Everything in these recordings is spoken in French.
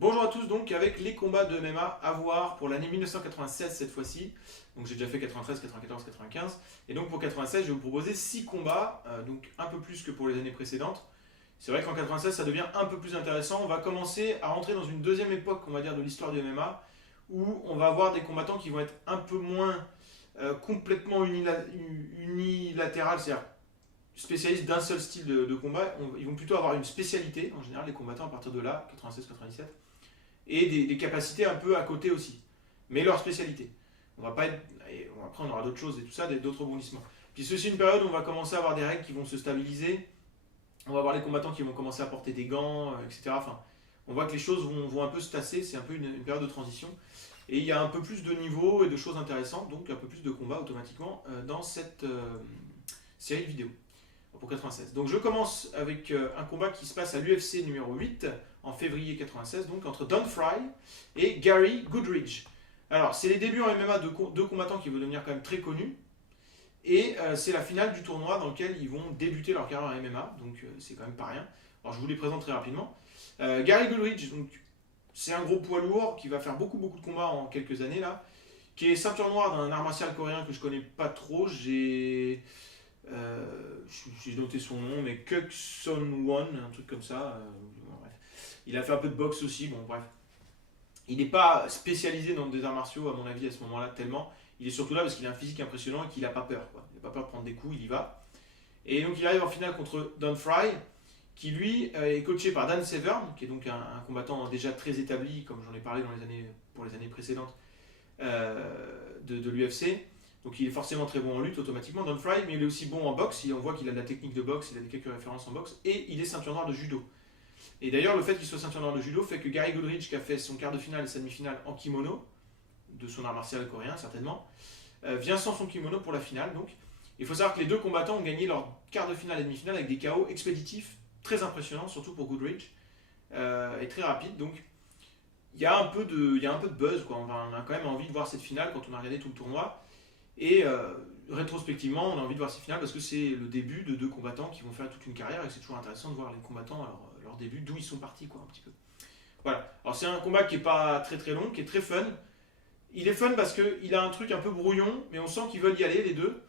Bonjour à tous, donc avec les combats de MMA à voir pour l'année 1996 cette fois-ci. Donc j'ai déjà fait 93, 94, 95. Et donc pour 96, je vais vous proposer 6 combats, donc un peu plus que pour les années précédentes. C'est vrai qu'en 96, ça devient un peu plus intéressant. On va commencer à rentrer dans une deuxième époque, on va dire, de l'histoire du MMA, où on va avoir des combattants qui vont être un peu moins complètement unilatéral, c'est-à-dire spécialistes d'un seul style de combat. Ils vont plutôt avoir une spécialité, en général, les combattants à partir de là, 96-97 et des capacités un peu à côté aussi, mais leur spécialité. On va pas être, et après on aura d'autres choses et tout ça, d'autres rebondissements. Puis c'est aussi une période où on va commencer à avoir des règles qui vont se stabiliser, on va avoir les combattants qui vont commencer à porter des gants, etc. Enfin, on voit que les choses vont un peu se tasser, c'est un peu une période de transition. Et il y a un peu plus de niveaux et de choses intéressantes, donc un peu plus de combats automatiquement dans cette série de vidéos pour 96. Donc je commence avec un combat qui se passe à l'UFC numéro 8 en février 96, donc entre Don Fry et Gary Goodridge. Alors c'est les débuts en MMA de deux combattants qui vont devenir quand même très connus. Et c'est la finale du tournoi dans lequel ils vont débuter leur carrière en MMA, donc c'est quand même pas rien. Alors je vous les présente très rapidement. Gary Goodridge, donc c'est un gros poids lourd qui va faire beaucoup de combats en quelques années là, qui est ceinture noire d'un art martial coréen que je connais pas trop. J'ai noté son nom, mais Kuk Son Won, un truc comme ça. Bon, bref. Il a fait un peu de boxe aussi, bon bref. Il n'est pas spécialisé dans des arts martiaux, à mon avis, à ce moment-là, tellement. Il est surtout là parce qu'il a un physique impressionnant et qu'il n'a pas peur, quoi. Il n'a pas peur de prendre des coups, il y va. Et donc il arrive en finale contre Don Fry, qui lui est coaché par Dan Severn, qui est donc un combattant déjà très établi, comme j'en ai parlé pour les années précédentes de l'UFC. Donc il est forcément très bon en lutte automatiquement, Don Fry, mais il est aussi bon en boxe. On voit qu'il a de la technique de boxe, il a quelques références en boxe, et il est ceinture noire de judo. Et d'ailleurs, le fait qu'il soit ceinture noire de judo fait que Gary Goodridge, qui a fait son quart de finale et sa demi-finale en kimono, de son art martial coréen certainement, vient sans son kimono pour la finale. Donc, il faut savoir que les deux combattants ont gagné leur quart de finale et demi-finale avec des KO expéditifs très impressionnants, surtout pour Goodridge, et très rapide. Donc, il y a un peu de buzz, quoi. On a quand même envie de voir cette finale quand on a regardé tout le tournoi. Et rétrospectivement, on a envie de voir ces finales parce que c'est le début de deux combattants qui vont faire toute une carrière et c'est toujours intéressant de voir les combattants à leur début, d'où ils sont partis, quoi, un petit peu. Voilà. Alors c'est un combat qui est pas très long, qui est très fun. Il est fun parce qu'il a un truc un peu brouillon, mais on sent qu'ils veulent y aller les deux.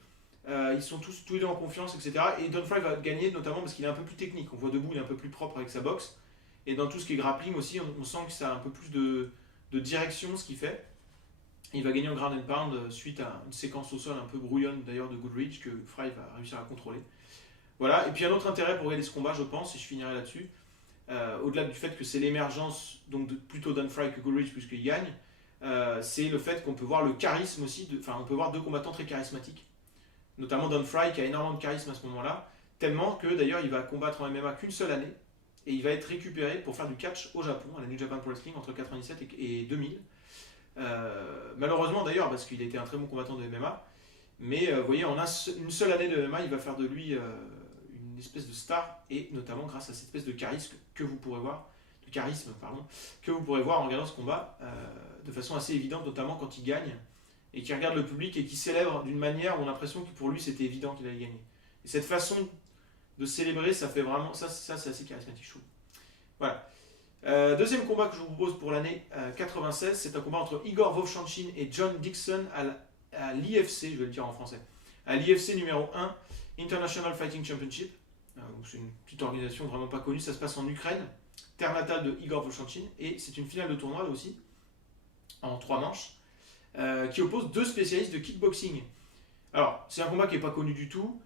Ils sont tous les deux en confiance, etc. Et Don Fry va gagner notamment parce qu'il est un peu plus technique. On voit debout, il est un peu plus propre avec sa boxe. Et dans tout ce qui est grappling aussi, on sent que ça a un peu plus de direction ce qu'il fait. Il va gagner en ground and pound suite à une séquence au sol un peu brouillonne d'ailleurs de Goodridge que Fry va réussir à contrôler. Voilà, et puis un autre intérêt pour regarder ce combat, je pense, et je finirai là-dessus, au-delà du fait que c'est l'émergence donc plutôt Don Fry que Goodridge puisqu'il gagne, c'est le fait qu'on peut voir le charisme aussi, enfin on peut voir deux combattants très charismatiques, notamment Don Fry qui a énormément de charisme à ce moment-là, tellement que d'ailleurs il va combattre en MMA qu'une seule année, et il va être récupéré pour faire du catch au Japon, à la New Japan Pro Wrestling entre 97 et 2000. Malheureusement d'ailleurs parce qu'il a été un très bon combattant de MMA, mais vous voyez en une seule année de MMA il va faire de lui une espèce de star, et notamment grâce à cette espèce de charisme que vous pourrez voir, que vous pourrez voir en regardant ce combat de façon assez évidente, notamment quand il gagne et qu'il regarde le public et qu'il célèbre d'une manière où on a l'impression que pour lui c'était évident qu'il allait gagner. Et cette façon de célébrer, ça fait vraiment ça c'est assez charismatique, je trouve. Voilà. Deuxième combat que je vous propose pour l'année 96, c'est un combat entre Igor Vovchanchyn et John Dixon à l'IFC, je vais le dire en français, à l'IFC numéro 1, International Fighting Championship. C'est une petite organisation vraiment pas connue, ça se passe en Ukraine, terre natale de Igor Vovchanchyn, et c'est une finale de tournoi là aussi, en 3 manches, qui oppose deux spécialistes de kickboxing. Alors, c'est un combat qui n'est pas connu du tout.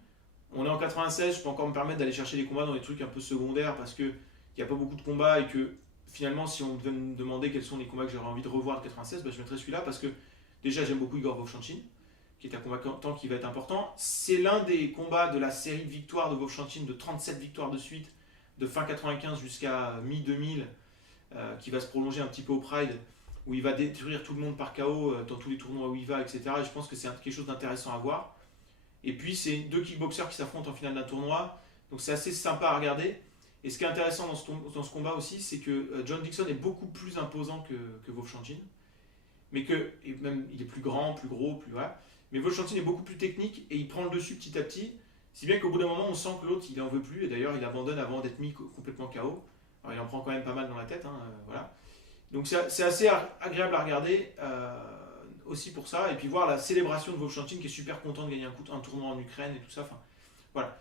On est en 96, je peux encore me permettre d'aller chercher des combats dans des trucs un peu secondaires parce que il n'y a pas beaucoup de combats et que finalement, si on devait me demander quels sont les combats que j'aurais envie de revoir de 96, bah, je mettrais celui-là parce que déjà j'aime beaucoup Igor Vovchanchyn, qui est un combattant qui va être important. C'est l'un des combats de la série de victoires de Vovchanchyn, de 37 victoires de suite, de fin 95 jusqu'à mi-2000, qui va se prolonger un petit peu au Pride, où il va détruire tout le monde par KO dans tous les tournois où il va, etc. Et je pense que c'est quelque chose d'intéressant à voir. Et puis c'est deux kickboxers qui s'affrontent en finale d'un tournoi, donc c'est assez sympa à regarder. Et ce qui est intéressant dans ce combat aussi, c'est que John Dixon est beaucoup plus imposant que Vovchanchyn, mais et même il est plus grand, plus gros, plus voilà. Mais Vovchanchyn est beaucoup plus technique et il prend le dessus petit à petit, si bien qu'au bout d'un moment on sent que l'autre il en veut plus et d'ailleurs il abandonne avant d'être mis complètement KO. Alors il en prend quand même pas mal dans la tête, hein, voilà. Donc c'est assez agréable à regarder aussi pour ça. Et puis voir la célébration de Vovchanchyn qui est super content de gagner un tournoi en Ukraine et tout ça. Enfin, voilà.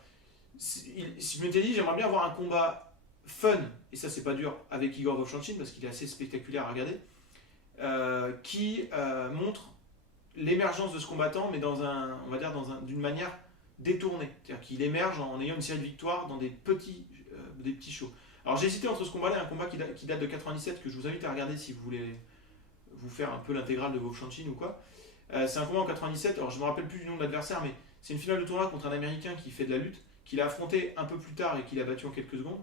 Si je m'étais dit, j'aimerais bien avoir un combat fun, et ça c'est pas dur, avec Igor Vovchanchyn parce qu'il est assez spectaculaire à regarder, qui montre l'émergence de ce combattant, mais on va dire d'une manière détournée. C'est-à-dire qu'il émerge en ayant une série de victoires dans des petits shows. Alors j'ai hésité entre ce combat-là et un combat qui date de 97 que je vous invite à regarder si vous voulez vous faire un peu l'intégrale de Vovchanchyn ou quoi. C'est un combat en 97, alors je me rappelle plus du nom de l'adversaire, mais c'est une finale de tournoi contre un Américain qui fait de la lutte, qu'il a affronté un peu plus tard et qu'il a battu en quelques secondes.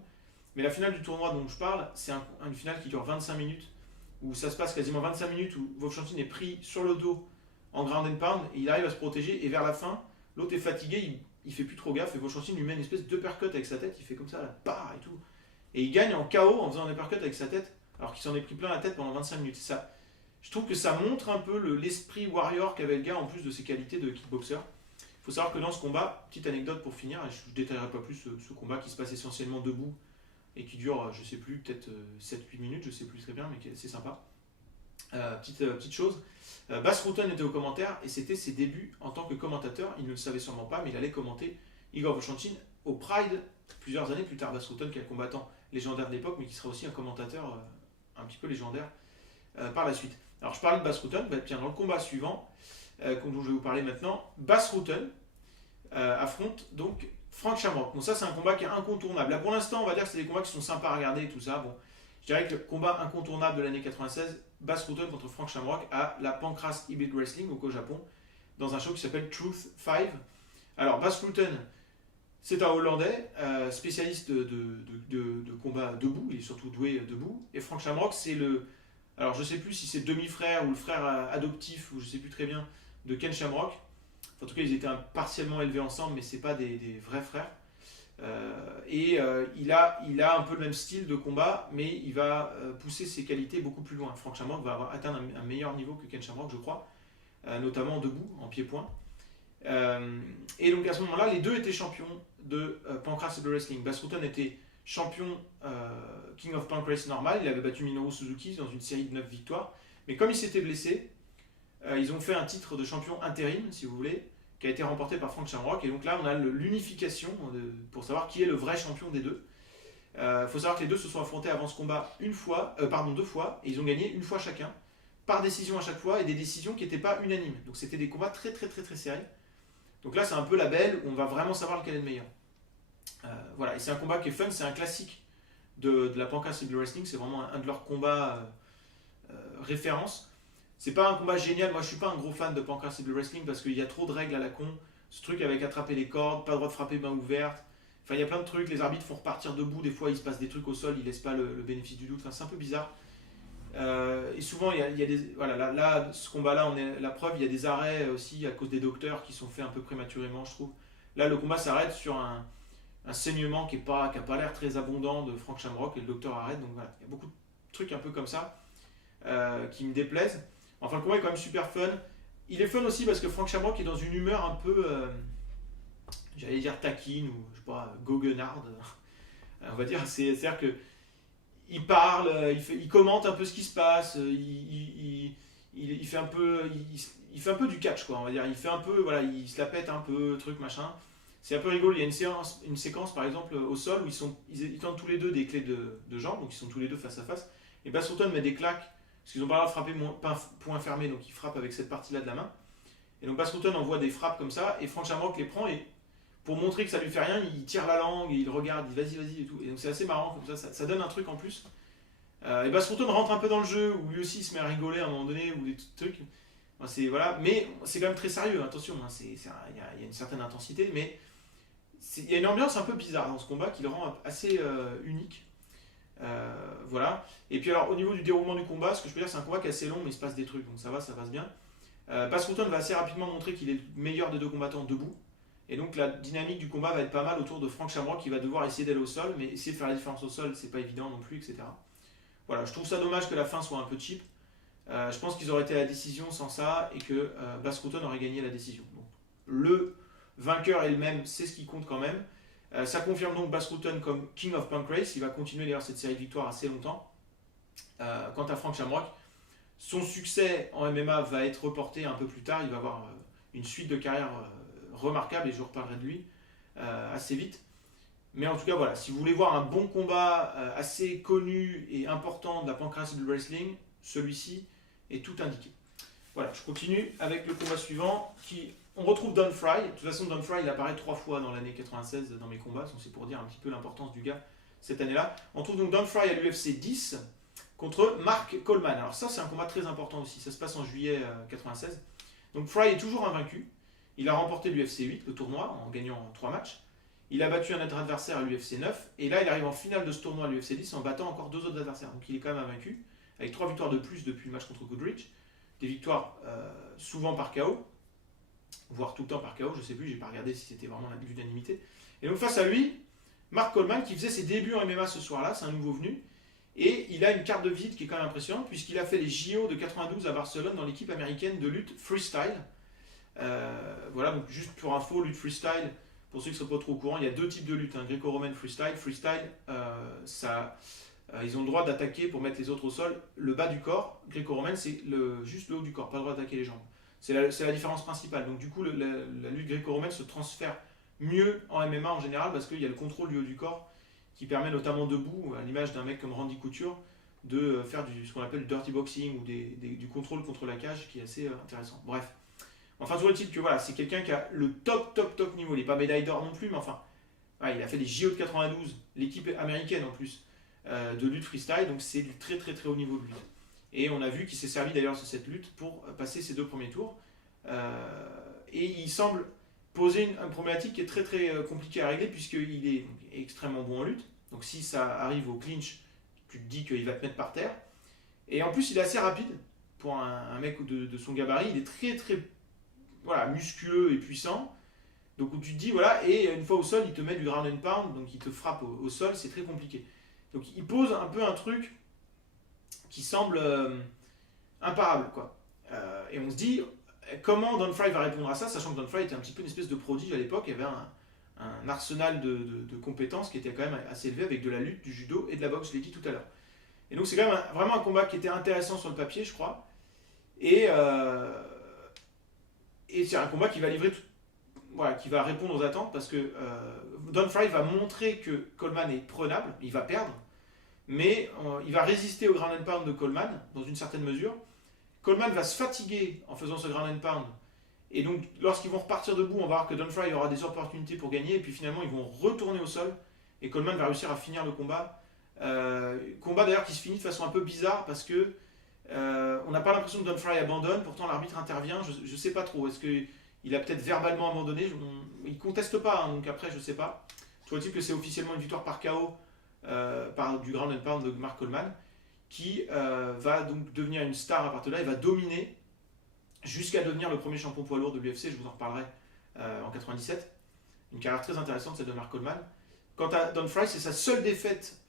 Mais la finale du tournoi dont je parle, c'est une finale qui dure 25 minutes, où ça se passe quasiment 25 minutes, où Vovchanchyn est pris sur le dos en ground and pound, et il arrive à se protéger, et vers la fin, l'autre est fatigué, il fait plus trop gaffe, et Vovchanchyn lui met une espèce d'uppercut avec sa tête, il fait comme ça, là, bah, et tout. Et il gagne en KO en faisant un uppercut avec sa tête, alors qu'il s'en est pris plein la tête pendant 25 minutes. Ça, je trouve que ça montre un peu l'esprit warrior qu'avait le gars, en plus de ses qualités de kickboxer. Il faut savoir que dans ce combat, petite anecdote pour finir, et je ne détaillerai pas plus ce combat qui se passe essentiellement debout, et qui dure, je sais plus, peut-être 7-8 minutes, je sais plus très bien, mais c'est sympa. Petite chose, Bas Rutten était au commentaire et c'était ses débuts en tant que commentateur. Il ne le savait sûrement pas, mais il allait commenter Igor Vovchanchyn au Pride plusieurs années plus tard. Bas Rutten, qui est un combattant légendaire de l'époque, mais qui sera aussi un commentateur un petit peu légendaire par la suite. Alors je parlais de Bas Rutten, bien dans le combat suivant, dont je vais vous parler maintenant, Bas Rutten affronte donc Frank Shamrock. Donc ça c'est un combat qui est incontournable. Là pour l'instant on va dire que c'est des combats qui sont sympas à regarder et tout ça. Bon, je dirais que le combat incontournable de l'année 96, Bas Rutten contre Frank Shamrock à la Pancras Hybrid Wrestling, donc au Japon, dans un show qui s'appelle Truth 5. Alors Bas Rutten, c'est un Hollandais, spécialiste de combat debout, il est surtout doué debout. Et Frank Shamrock, c'est le... Alors je sais plus si c'est demi-frère ou le frère adoptif, ou je sais plus très bien, de Ken Shamrock. En tout cas, ils étaient partiellement élevés ensemble, mais c'est pas des vrais frères. Il a un peu le même style de combat, mais il va pousser ses qualités beaucoup plus loin. Frank Shamrock va atteindre un meilleur niveau que Ken Shamrock, je crois, notamment debout, en pied-point. Et donc à ce moment-là, les deux étaient champions de Pancras Hybrid Wrestling. Bas Rutten était champion King of Pancras normal, il avait battu Minoru Suzuki dans une série de 9 victoires. Mais comme il s'était blessé, ils ont fait un titre de champion intérim, si vous voulez, qui a été remporté par Frank Shamrock. Et donc là, on a l'unification pour savoir qui est le vrai champion des deux. Il faut savoir que les deux se sont affrontés avant ce combat deux fois, et ils ont gagné une fois chacun, par décision à chaque fois, et des décisions qui n'étaient pas unanimes. Donc c'était des combats très très très très serrés. Donc là, c'est un peu la belle, où on va vraiment savoir lequel est le meilleur. Voilà, et c'est un combat qui est fun, c'est un classique de la Pancras Hybrid Wrestling, c'est vraiment un de leurs combats référence. C'est pas un combat génial, moi je suis pas un gros fan de Pancras Hybrid Wrestling parce qu'il y a trop de règles à la con, ce truc avec attraper les cordes, pas le droit de frapper main ouverte, enfin il y a plein de trucs, les arbitres font repartir debout, des fois il se passe des trucs au sol, ils laissent pas le bénéfice du doute, enfin c'est un peu bizarre. Et souvent il y a des... Voilà, là ce combat-là, la preuve, il y a des arrêts aussi à cause des docteurs qui sont faits un peu prématurément, je trouve. Là le combat s'arrête sur un saignement qui a pas l'air très abondant de Frank Shamrock et le docteur arrête, donc voilà, il y a beaucoup de trucs un peu comme ça qui me déplaisent. Enfin, le combat est quand même super fun. Il est fun aussi parce que Frank Shamrock est dans une humeur un peu, j'allais dire taquine ou je sais pas, goguenarde. On va dire, c'est-à-dire que il parle, il commente un peu ce qui se passe, il fait un peu, il fait un peu du catch quoi. On va dire, il fait un peu, voilà, il se la pète un peu, truc machin. C'est un peu rigolo. Il y a une séquence par exemple au sol où ils tentent tous les deux des clés de jambes, donc ils sont tous les deux face à face. Et Bas Rutten met des claques. Parce qu'ils n'ont pas le droit de frapper point fermé, donc ils frappent avec cette partie-là de la main. Et donc Bas Rutten envoie des frappes comme ça, et Frank Shamrock les prend, et pour montrer que ça lui fait rien, il tire la langue, et il regarde, il dit vas-y, et tout. Et donc c'est assez marrant, comme ça donne un truc en plus. Et Bas Rutten rentre un peu dans le jeu, où lui aussi il se met à rigoler à un moment donné, ou des trucs. Enfin, voilà. Mais c'est quand même très sérieux, attention, il y a une certaine intensité, mais il y a une ambiance un peu bizarre dans ce combat qui le rend assez unique. Voilà. Et puis alors au niveau du déroulement du combat, ce que je peux dire, c'est un combat qui est assez long, mais il se passe des trucs, donc ça passe bien. Bas Rutten va assez rapidement montrer qu'il est le meilleur des deux combattants debout, et donc la dynamique du combat va être pas mal autour de Frank Shamrock qui va devoir essayer d'aller au sol, mais essayer de faire la différence au sol, c'est pas évident non plus, etc. Voilà, je trouve ça dommage que la fin soit un peu cheap. Je pense qu'ils auraient été à la décision sans ça, et que Bas Rutten aurait gagné la décision. Donc, le vainqueur est le même, c'est ce qui compte quand même. Ça confirme donc Bas Rutten comme King of Pancras. Il va continuer d'ailleurs cette série de victoires assez longtemps. Quant quant à Frank Shamrock, son succès en MMA va être reporté un peu plus tard. Il va avoir une suite de carrière remarquable et je reparlerai de lui assez vite. Mais en tout cas, voilà, si vous voulez voir un bon combat assez connu et important de la pancratie du wrestling, celui-ci est tout indiqué. Voilà, je continue avec le combat suivant. On retrouve Don Fry. De toute façon, Don Fry, il apparaît 3 fois dans l'année 96 dans mes combats. Donc c'est pour dire un petit peu l'importance du gars cette année-là. On trouve donc Don Fry à l'UFC 10 contre Mark Coleman. Alors ça, c'est un combat très important aussi. Ça se passe en juillet 96. Donc Fry est toujours invaincu. Il a remporté l'UFC 8, le tournoi, en gagnant 3 matchs. Il a battu un autre adversaire à l'UFC 9. Et là, il arrive en finale de ce tournoi à l'UFC 10 en battant encore 2 autres adversaires. Donc il est quand même invaincu, avec 3 victoires de plus depuis le match contre Goodrich. Des victoires souvent par KO, voire tout le temps par KO, je ne sais plus, j'ai pas regardé si c'était vraiment l'unanimité. Et donc face à lui, Mark Coleman qui faisait ses débuts en MMA ce soir-là, c'est un nouveau venu, et il a une carte de visite qui est quand même impressionnante, puisqu'il a fait les JO de 92 à Barcelone dans l'équipe américaine de lutte freestyle. Voilà, donc juste pour info, lutte freestyle, pour ceux qui ne sont pas trop au courant, il y a 2 types de lutte, gréco-romaine freestyle. Freestyle, ils ont le droit d'attaquer pour mettre les autres au sol le bas du corps. Gréco-romaine, c'est juste le haut du corps, pas le droit d'attaquer les jambes. C'est la différence principale. Donc du coup, la lutte gréco-romaine se transfère mieux en MMA en général parce qu'il y a le contrôle du haut du corps qui permet notamment debout, à l'image d'un mec comme Randy Couture, de faire ce qu'on appelle du dirty boxing ou du contrôle contre la cage qui est assez intéressant. Bref. Enfin, toujours est-il que voilà, c'est quelqu'un qui a le top niveau. Il n'est pas médaille d'or non plus, mais enfin, ouais, il a fait des JO de 92, l'équipe américaine en plus, de lutte freestyle, donc c'est du très haut niveau de lutte. Et on a vu qu'il s'est servi d'ailleurs de cette lutte pour passer ses 2 premiers tours. Et il semble poser une problématique qui est très compliquée à régler, puisqu'il est extrêmement bon en lutte. Donc si ça arrive au clinch, tu te dis qu'il va te mettre par terre. Et en plus, il est assez rapide pour un mec de son gabarit. Il est très voilà, musculeux et puissant. Donc où tu te dis, voilà, et une fois au sol, il te met du ground and pound, donc il te frappe au sol, c'est très compliqué. Donc il pose un peu un truc qui semble imparable, quoi. Et on se dit, comment Don Fry va répondre à ça, sachant que Don Fry était un petit peu une espèce de prodige à l'époque, il y avait un arsenal de compétences qui était quand même assez élevé avec de la lutte, du judo et de la boxe, je l'ai dit tout à l'heure. Et donc c'est quand même vraiment un combat qui était intéressant sur le papier, je crois. Et c'est un combat qui va livrer voilà, qui va répondre aux attentes parce que Don Fry va montrer que Coleman est prenable, il va perdre, mais il va résister au ground and pound de Coleman dans une certaine mesure. Coleman va se fatiguer en faisant ce ground and pound, et donc lorsqu'ils vont repartir debout, on va voir que Don Fry aura des opportunités pour gagner, et puis finalement ils vont retourner au sol, et Coleman va réussir à finir le combat. Combat d'ailleurs qui se finit de façon un peu bizarre parce que on n'a pas l'impression que Don Fry abandonne, pourtant l'arbitre intervient, je ne sais pas trop, est-ce qu'il a peut-être verbalement abandonné, il ne conteste pas, donc après je ne sais pas. Je vois-t-il que c'est officiellement une victoire par KO par du ground and pound de Mark Coleman, qui va donc devenir une star à partir de là, et va dominer jusqu'à devenir le premier champion poids lourd de l'UFC, je vous en reparlerai en 97. Une carrière très intéressante celle de Mark Coleman. Quant à Don Fry, c'est sa seule défaite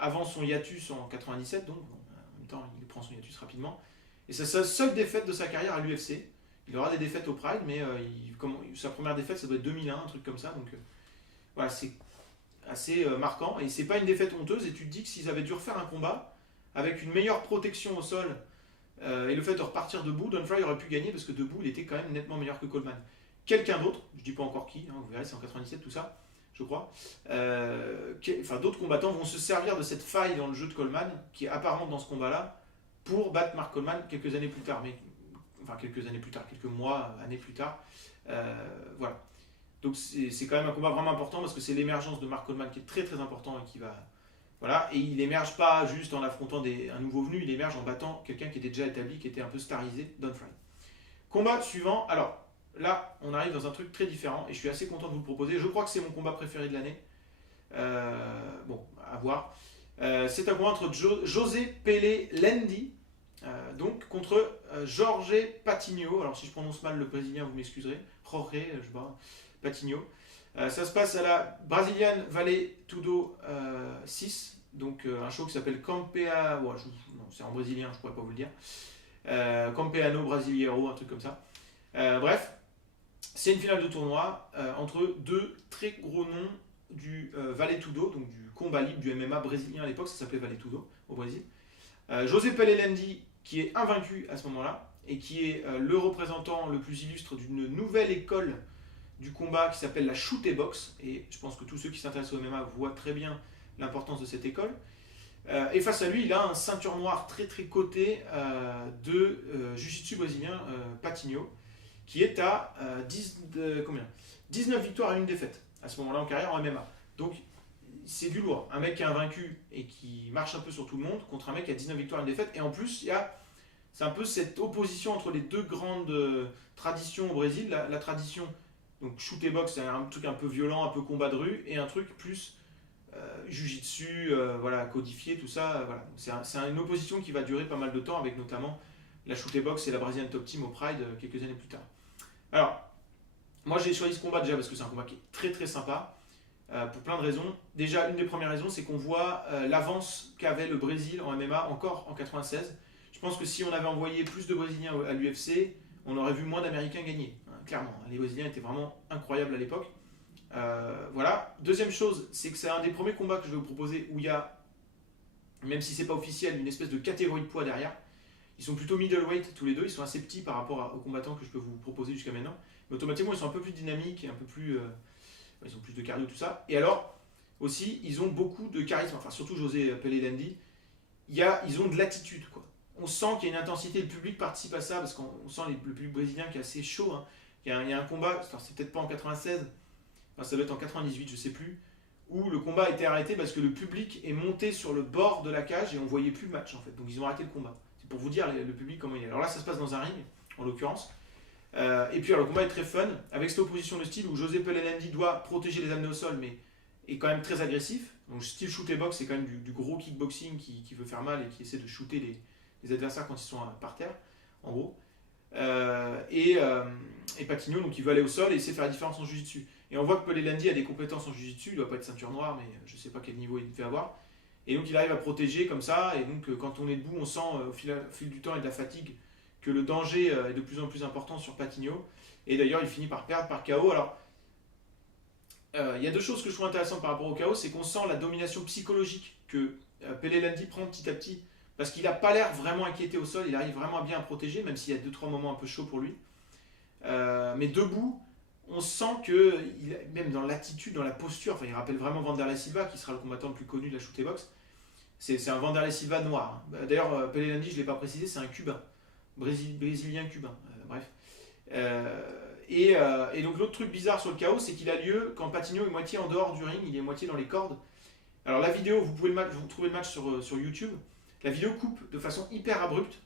avant son hiatus en 97, donc en même temps il prend son hiatus rapidement, et c'est sa seule défaite de sa carrière à l'UFC. Il aura des défaites au Pride, mais sa première défaite ça doit être 2001, un truc comme ça, donc voilà, c'est assez marquant, et c'est pas une défaite honteuse, et tu te dis que s'ils avaient dû refaire un combat avec une meilleure protection au sol et le fait de repartir debout, Don Fry aurait pu gagner parce que debout il était quand même nettement meilleur que Coleman. Quelqu'un d'autre, je dis pas encore qui, vous verrez, c'est en 97 tout ça, je crois. D'autres combattants vont se servir de cette faille dans le jeu de Coleman, qui est apparente dans ce combat-là, pour battre Mark Coleman quelques années plus tard, quelques mois, années plus tard. Voilà. Donc c'est quand même un combat vraiment important parce que c'est l'émergence de Mark Coleman qui est très important et qui va... Voilà, et il n'émerge pas juste en affrontant un nouveau venu, il émerge en battant quelqu'un qui était déjà établi, qui était un peu starisé, Don Fry. Combat suivant, alors là on arrive dans un truc très différent et je suis assez content de vous le proposer, je crois que c'est mon combat préféré de l'année, bon, à voir. C'est un combat entre José Pelé Lendi, donc contre Jorge Patinho, alors si je prononce mal le brésilien vous m'excuserez, Jorge, je sais pas, Patinho. Ça se passe à la Brazilian Vale Tudo 6, donc un show qui s'appelle Campeano, non, c'est en brésilien, je ne pourrais pas vous le dire, Campeano Brasileiro, un truc comme ça. Bref, c'est une finale de tournoi entre 2 très gros noms du Vale Tudo, donc du combat libre du MMA brésilien à l'époque, ça s'appelait Vale Tudo au Brésil. José Pelé-Lendi, qui est invaincu à ce moment-là, et qui est le représentant le plus illustre d'une nouvelle école du combat qui s'appelle la shoot et box. Et je pense que tous ceux qui s'intéressent au MMA voient très bien l'importance de cette école. Et face à lui, il a un ceinture noire très très coté de jiu-jitsu brésilien Patinho, qui est à 19 victoires et une défaite à ce moment-là en carrière en MMA. Donc c'est du lourd. Un mec qui est invaincu et qui marche un peu sur tout le monde contre un mec qui a 19 victoires et une défaite. Et en plus, c'est un peu cette opposition entre les deux grandes traditions au Brésil. La tradition, donc shoot et box, c'est un truc un peu violent, un peu combat de rue, et un truc plus jiu-jitsu, voilà, codifié, tout ça. Voilà. C'est une opposition qui va durer pas mal de temps, avec notamment la shoot et box et la Brazilian Top Team au Pride quelques années plus tard. Alors, moi j'ai choisi ce combat déjà parce que c'est un combat qui est très très sympa, pour plein de raisons. Déjà, une des premières raisons, c'est qu'on voit l'avance qu'avait le Brésil en MMA encore en 96. Je pense que si on avait envoyé plus de Brésiliens à l'UFC, on aurait vu moins d'Américains gagner, hein, clairement. Les Brésiliens étaient vraiment incroyables à l'époque. Voilà. Deuxième chose, c'est que c'est un des premiers combats que je vais vous proposer où il y a, même si c'est pas officiel, une espèce de catégorie de poids derrière. Ils sont plutôt middleweight tous les deux, ils sont assez petits par rapport aux combattants que je peux vous proposer jusqu'à maintenant. Mais automatiquement, ils sont un peu plus dynamiques et un peu plus. Ils ont plus de cardio, tout ça. Et alors, aussi, ils ont beaucoup de charisme, enfin surtout José Pelé-Lendi. Ils ont de l'attitude, quoi. On sent qu'il y a une intensité, le public participe à ça, parce qu'on sent le public brésilien qui est assez chaud. Hein. Il y a un combat, c'est peut-être pas en 96, enfin, ça doit être en 98, je sais plus, où le combat a été arrêté parce que le public est monté sur le bord de la cage et on voyait plus le match en fait. Donc ils ont arrêté le combat. C'est pour vous dire le public comment il est. Alors là, ça se passe dans un ring, en l'occurrence. Et puis alors, le combat est très fun, avec cette opposition de style où José Pelé-Lendi doit protéger les amener au sol, mais est quand même très agressif. Donc style shoot et box, c'est quand même du gros kickboxing qui veut faire mal et qui essaie de shooter les adversaires quand ils sont par terre, en gros. Et Patinho, donc il veut aller au sol et essaie de faire la différence en jiu-jitsu. Et on voit que Pelé-Lendi a des compétences en jiu-jitsu, il ne doit pas être ceinture noire, mais je ne sais pas quel niveau il devait avoir. Et donc il arrive à protéger comme ça, et donc quand on est debout, on sent au fil du temps et de la fatigue que le danger est de plus en plus important sur Patinho. Et d'ailleurs, il finit par perdre par KO. Alors, il y a deux choses que je trouve intéressantes par rapport au KO, c'est qu'on sent la domination psychologique que Pelé-Lendi prend petit à petit, parce qu'il n'a pas l'air vraiment inquiété au sol, il arrive vraiment à bien protéger, même s'il y a 2-3 moments un peu chauds pour lui. Mais debout, on sent que, même dans l'attitude, dans la posture, enfin, il rappelle vraiment Wanderlei Silva, qui sera le combattant le plus connu de la shoot et box. C'est un Wanderlei Silva noir. D'ailleurs, Pelé-Lendi, je ne l'ai pas précisé, c'est un Cubain. Brésilien-Cubain. Bref. Et donc l'autre truc bizarre sur le KO, c'est qu'il a lieu quand Patinho est moitié en dehors du ring, il est moitié dans les cordes. Alors la vidéo, vous trouvez le match sur YouTube. La vidéo coupe de façon hyper abrupte.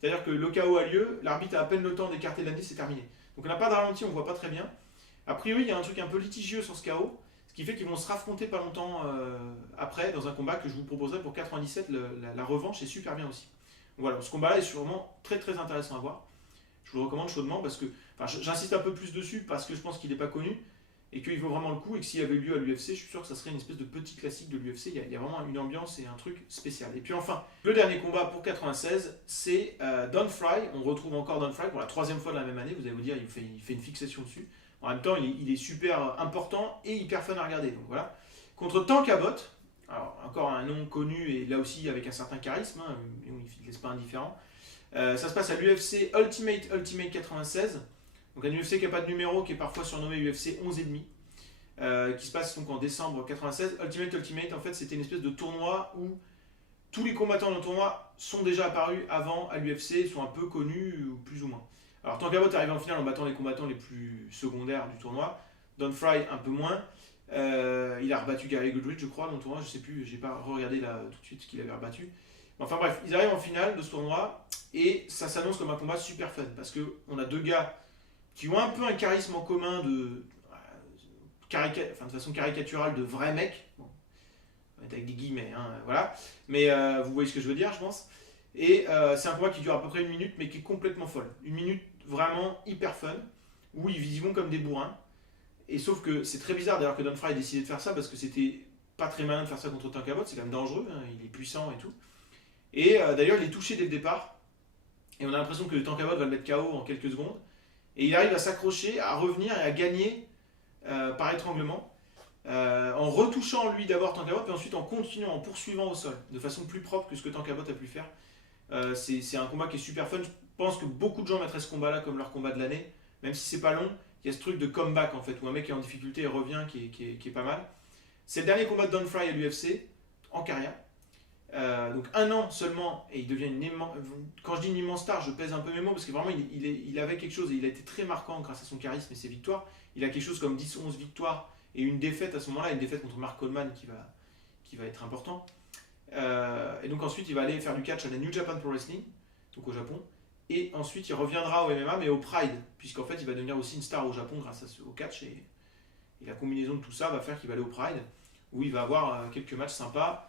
C'est-à-dire que le KO a lieu, l'arbitre a à peine le temps d'écarter Lendi, c'est terminé. Donc on n'a pas de ralenti, on ne voit pas très bien. A priori, il y a un truc un peu litigieux sur ce KO, ce qui fait qu'ils vont se raffronter pas longtemps après dans un combat que je vous proposerai pour 97. La revanche est super bien aussi. Donc voilà, ce combat-là est sûrement très très intéressant à voir. Je vous le recommande chaudement parce que, enfin, j'insiste un peu plus dessus parce que je pense qu'il n'est pas connu et qu'il vaut vraiment le coup et que s'il avait eu lieu à l'UFC, je suis sûr que ça serait une espèce de petit classique de l'UFC. Il y a vraiment une ambiance et un truc spécial. Et puis enfin, le dernier combat pour 96, c'est Don Fry. On retrouve encore Don Fry pour la troisième fois de la même année. Vous allez vous dire, il fait une fixation dessus. En même temps, il est super important et hyper fun à regarder. Donc voilà. Contre Tank Abbott, alors encore un nom connu et là aussi avec un certain charisme, hein, il ne laisse pas indifférent. Ça se passe à l'UFC Ultimate 96, donc un UFC qui n'a pas de numéro, qui est parfois surnommé UFC 11,5, qui se passe donc en décembre 96. Ultimate, en fait, c'était une espèce de tournoi où tous les combattants dans le tournoi sont déjà apparus avant à l'UFC, sont un peu connus, plus ou moins. Alors, Tank Abbott arrive en finale en battant les combattants les plus secondaires du tournoi, Don Fry un peu moins. Il a rebattu Gary Goodridge, je crois, dans le tournoi, je sais plus, j'ai pas regardé là tout de suite ce qu'il avait rebattu. Enfin bref, ils arrivent en finale de ce tournoi et ça s'annonce comme un combat super fun parce qu'on a deux gars qui ont un peu un charisme en commun de façon caricaturale de vrais mecs. Bon, avec des guillemets, hein, voilà. Mais vous voyez ce que je veux dire, je pense. Et c'est un combat qui dure à peu près 1 minute mais qui est complètement folle. 1 minute vraiment hyper fun où ils vont comme des bourrins. Et sauf que c'est très bizarre d'ailleurs que Don Fry ait décidé de faire ça parce que c'était pas très malin de faire ça contre Tank Abbott, c'est quand même dangereux, hein, il est puissant et tout. Et d'ailleurs, il est touché dès le départ. Et on a l'impression que Tank Abbott va le mettre KO en quelques secondes. Et il arrive à s'accrocher, à revenir et à gagner par étranglement. en retouchant lui d'abord Tankabot, et ensuite en continuant, en poursuivant au sol, de façon plus propre que ce que Tankabot a pu faire. C'est un combat qui est super fun. Je pense que beaucoup de gens mettraient ce combat-là comme leur combat de l'année, même si c'est pas long. Il y a ce truc de comeback en fait, où un mec est en difficulté et revient qui est pas mal. C'est le dernier combat de Don Fry à l'UFC en carrière. Donc 1 an seulement et il devient une immense. Quand je dis une immense star, je pèse un peu mes mots parce que vraiment il avait quelque chose et il a été très marquant grâce à son charisme et ses victoires. Il a quelque chose comme 10-11 victoires et une défaite à ce moment-là, une défaite contre Mark Coleman qui va être important. Et donc ensuite il va aller faire du catch à la New Japan Pro Wrestling, donc au Japon. Et ensuite il reviendra au MMA mais au Pride, puisqu'en fait il va devenir aussi une star au Japon grâce au catch et la combinaison de tout ça va faire qu'il va aller au Pride où il va avoir quelques matchs sympas.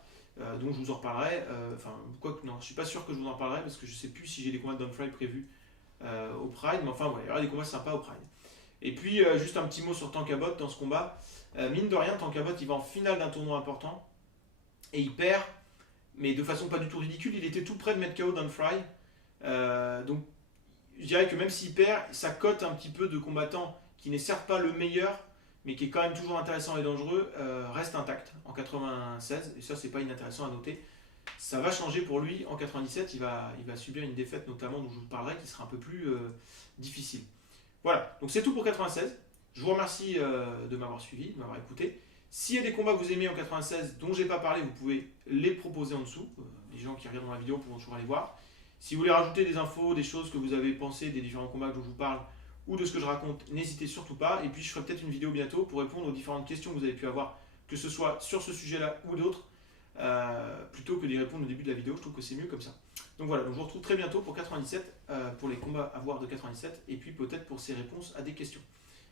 Donc je vous en reparlerai. Enfin, quoi que non, je suis pas sûr que je vous en parlerai parce que je sais plus si j'ai des combats de Don Fry prévus au Pride, mais enfin, ouais, il y aura des combats sympas au Pride. Et puis, juste un petit mot sur Tankabot dans ce combat. Mine de rien, Tankabot il va en finale d'un tournoi important et il perd, mais de façon pas du tout ridicule. Il était tout près de mettre KO Don Fry. Donc, je dirais que même s'il perd, sa cote un petit peu de combattant qui n'est certes pas le meilleur, mais qui est quand même toujours intéressant et dangereux, reste intact en 96, et ça c'est pas inintéressant à noter. Ça va changer pour lui en 97, il va subir une défaite notamment dont je vous parlerai qui sera un peu plus difficile. Voilà, donc c'est tout pour 96. Je vous remercie de m'avoir suivi, de m'avoir écouté. S'il y a des combats que vous aimez en 96 dont j'ai pas parlé, vous pouvez les proposer en dessous. Les gens qui regardent la vidéo pourront toujours aller voir. Si vous voulez rajouter des infos, des choses que vous avez pensé des différents combats dont je vous parle, ou de ce que je raconte, n'hésitez surtout pas. Et puis je ferai peut-être une vidéo bientôt pour répondre aux différentes questions que vous avez pu avoir, que ce soit sur ce sujet-là ou d'autres, plutôt que d'y répondre au début de la vidéo. Je trouve que c'est mieux comme ça. Donc voilà, donc je vous retrouve très bientôt pour 97, pour les combats à voir de 97, et puis peut-être pour ces réponses à des questions.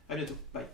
A bientôt, bye.